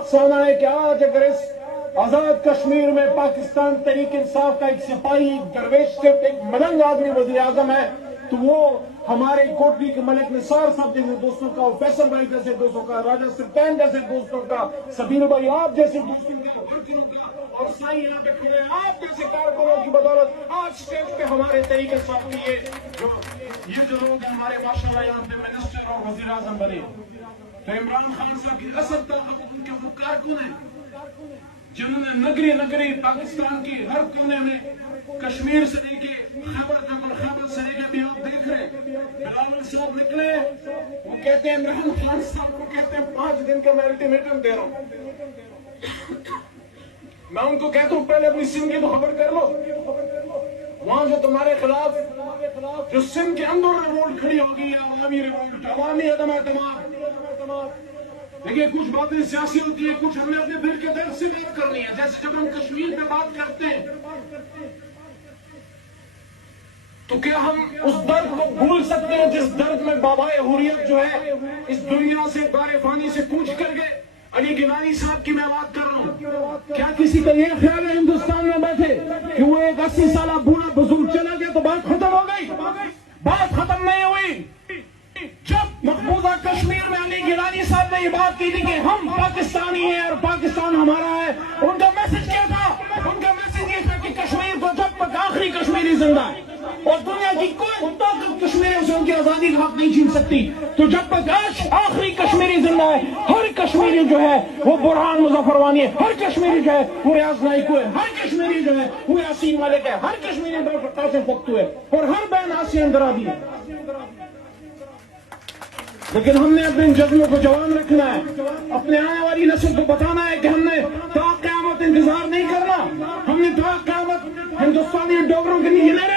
افسانہ ہے کہ آج اگر اس آزاد کشمیر میں پاکستان تحریک انصاف کا ایک سپاہی درویش صرف ایک ملنگ آدمی وزیر اعظم ہے تو وہ ہمارے کوٹلی کے ملک نثار صاحب جیسے دوستوں کا، فیصل بھائی جیسے دوستوں کا، راجہ سلطان جیسے دوستوں کا، سبیل بھائی آپ جیسے دوستوں کا، ورکروں کا، اور سائیں یہاں پہ کھڑے آپ جیسے کارکنوں کی بدولت آج اسٹیج پہ ہمارے تحریک انصاف کی یہ جو لوگ ہیں ہمارے ماشاءاللہ یہاں پہ منسٹر اور وزیر اعظم بنے. تو عمران خان صاحب کی اصل طاقت ان کے وہ کارکن ہیں جنہوں نے نگری نگری پاکستان کی ہر کونے میں کشمیر سے لے کے خیبر سے لے کے بھی آپ دیکھ رہے ہیں. بلاول صاحب نکلے وہ کہتے ہیں عمران خان صاحب کو کہتے ہیں 5 دن کا میں الٹیمیٹم دے رہا ہوں. میں ان کو کہتا ہوں پہلے اپنی سندھ کی تو خبر کر لو. وہاں جو تمہارے خلاف جو سندھ کے اندر ریوولٹ کھڑی ہوگی عوامی ریوولٹ، عوامی عدم اعتماد. دیکھیے کچھ باتیں سیاسی ہوتی ہیں، کچھ ہم نے اپنے دل کے درد سے بات کرنی ہے. جیسے جب ہم کشمیر پہ بات کرتے ہیں تو کیا ہم اس درد کو بھول سکتے ہیں جس درد میں بابائے حریت جو ہے اس دنیا سے بار فانی سے کوچ کر گئے؟ علی گیلانی صاحب کی میں بات کر رہا ہوں. کیا کسی کا یہ خیال ہے ہندوستان میں بیٹھے کہ وہ ایک 80 سالہ بوڑھا بزرگ چلا گیا تو بات ختم ہو گئی؟ بات ختم نہیں ہوئی. جب مقبوضہ کشمیر میں علی گیلانی صاحب نے یہ بات کی تھی کہ ہم پاکستانی ہیں اور پاکستان ہمارا ہے، ان کا میسج کیا تھا؟ ان کا میسج یہ تھا کہ کشمیر کو جب تک آخری کشمیری زندہ ہے اور دنیا کی کوئی طاقت کشمیریوں سے ان کی آزادی کا حق نہیں چھین سکتی، تو جب تک آج آخری کشمیری زندہ ہے ہر کشمیری جو ہے وہ برہان مظفر وانی ہے، ہر کشمیری جو ہے وہ ریاض نائک ہے، ہر کشمیری جو ہے وہ یاسین ملک ہے، ہر کشمیری ڈاکٹر قاسم پختو ہے اور ہر بہن آسیہ اندرابی ہے. لیکن ہم نے اپنے ان جذبوں کو جوان رکھنا ہے، اپنے آنے والی نسل کو بتانا ہے کہ ہم نے تا قیامت انتظار نہیں کرنا. ہم نے تا قیامت ہندوستانی ڈاکٹروں کے لیے